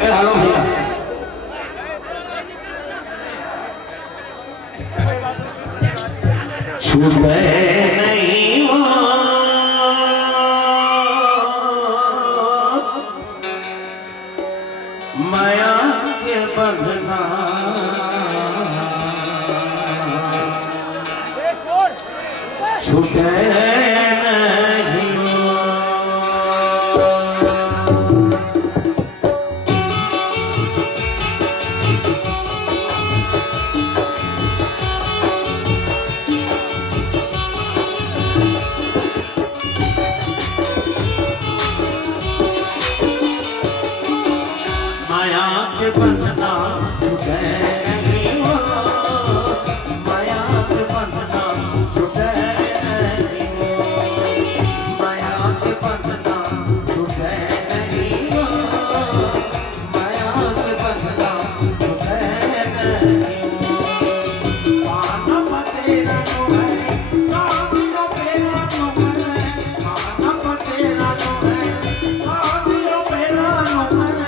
hello भैया छूटे नहीं वो माया के बंधना छूटे नहीं माया के बंधना छूटे नहीं हो माया के बंधना छूटे नहीं हो माया के बंधना छूटे नहीं हो माया के बंधना छूटे नहीं हो मानव तेरा नो है कामियो तेरा नो है मानव तेरा नो है कामियो तेरा नो है